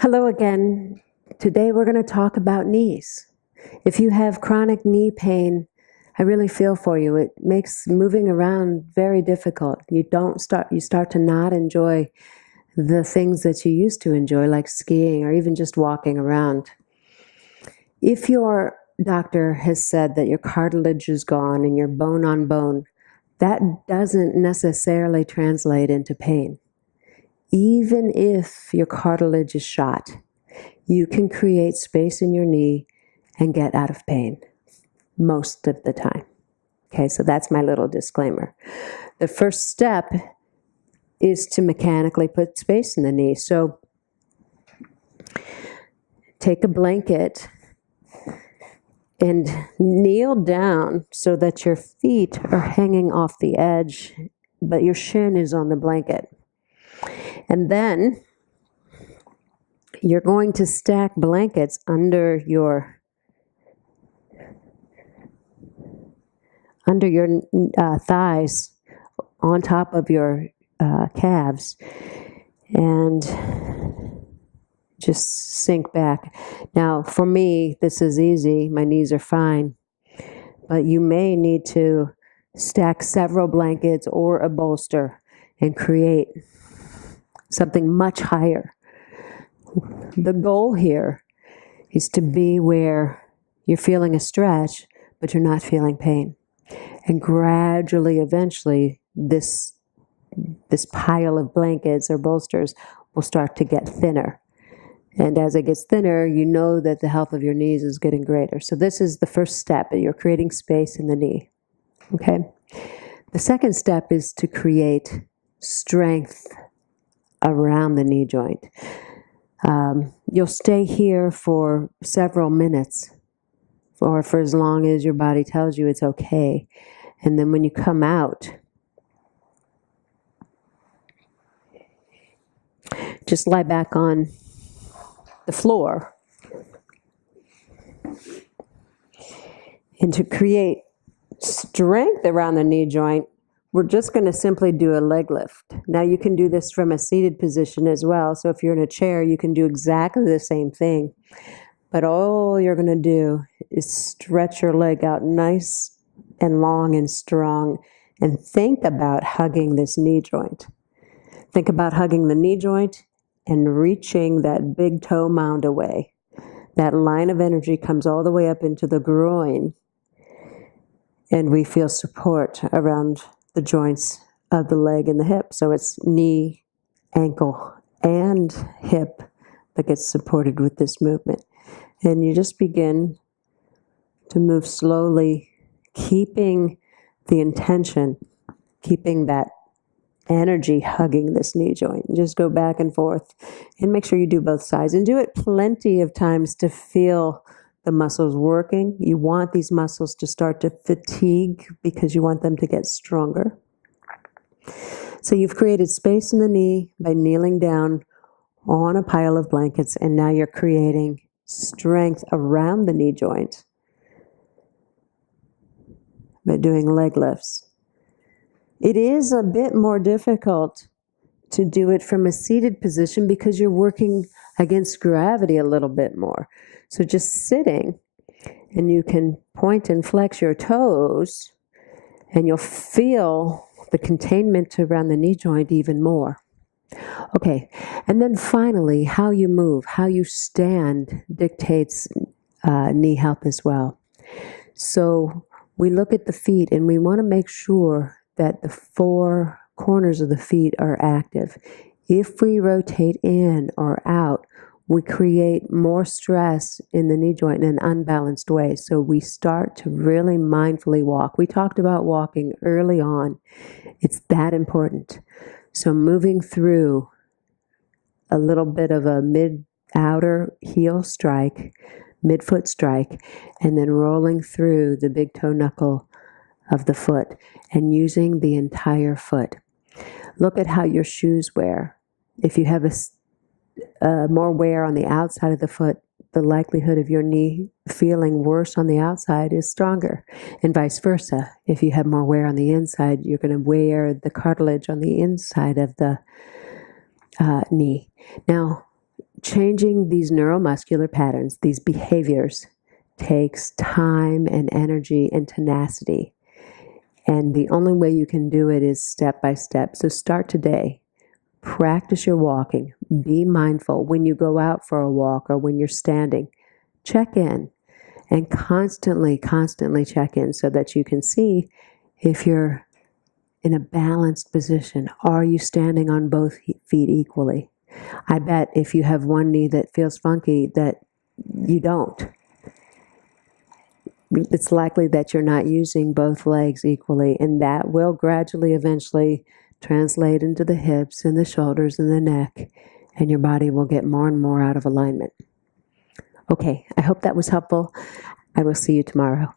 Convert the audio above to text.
Hello again. Today we're going to talk about knees. If you have chronic knee pain, I really feel for you. It makes moving around very difficult. You start to not enjoy the things that you used to enjoy, like skiing or even just walking around. If your doctor has said that your cartilage is gone and you're bone on bone, that doesn't necessarily translate into pain. Even if your cartilage is shot, you can create space in your knee and get out of pain most of the time. Okay, so that's my little disclaimer. The first step is to mechanically put space in the knee. So take a blanket and kneel down so that your feet are hanging off the edge, but your shin is on the blanket. And then you're going to stack blankets under your thighs on top of your calves and just sink back. Now, for me, this is easy. My knees are fine. But you may need to stack several blankets or a bolster and create something much higher. The goal here is to be where you're feeling a stretch, but you're not feeling pain. And gradually, eventually, this pile of blankets or bolsters will start to get thinner. And as it gets thinner, you know that the health of your knees is getting greater. So this is the first step. You're creating space in the knee. Okay? The second step is to create strength around the knee joint. You'll stay here for several minutes or for as long as your body tells you it's okay. And then when you come out, just lie back on the floor. And to create strength around the knee joint, we're just going to simply do a leg lift. Now you can do this from a seated position as well. So if you're in a chair, you can do exactly the same thing. But all you're going to do is stretch your leg out nice and long and strong and think about hugging this knee joint. Think about hugging the knee joint and reaching that big toe mound away. That line of energy comes all the way up into the groin, and we feel support around the joints of the leg and the hip. So it's knee, ankle, and hip that gets supported with this movement. And you just begin to move slowly, keeping the intention, keeping that energy hugging this knee joint. Just go back and forth and make sure you do both sides and do it plenty of times to feel the muscles working. You want these muscles to start to fatigue because you want them to get stronger. So you've created space in the knee by kneeling down on a pile of blankets, and now you're creating strength around the knee joint by doing leg lifts. It is a bit more difficult to do it from a seated position because you're working against gravity a little bit more. So just sitting, and you can point and flex your toes, and you'll feel the containment around the knee joint even more. Okay, and then finally, how you move, how you stand dictates knee health as well. So we look at the feet, and we want to make sure that the four corners of the feet are active. If we rotate in or out, we create more stress in the knee joint in an unbalanced way. So we start to really mindfully walk. We talked about walking early on. It's that important. So moving through a little bit of a mid-outer heel strike, midfoot strike, and then rolling through the big toe knuckle of the foot and using the entire foot. Look at how your shoes wear. If you have more wear on the outside of the foot, the likelihood of your knee feeling worse on the outside is stronger, and vice versa. If you have more wear on the inside, you're going to wear the cartilage on the inside of the knee. Now, changing these neuromuscular patterns, these behaviors, takes time and energy and tenacity. And the only way you can do it is step by step. So start today. Practice your walking. Be mindful when you go out for a walk or when you're standing. Check in and constantly check in so that you can see if you're in a balanced position. Are you standing on both feet equally? I bet if you have one knee that feels funky that you don't. It's likely that you're not using both legs equally, and that will gradually, eventually translate into the hips and the shoulders and the neck, and your body will get more and more out of alignment. Okay, I hope that was helpful. I will see you tomorrow.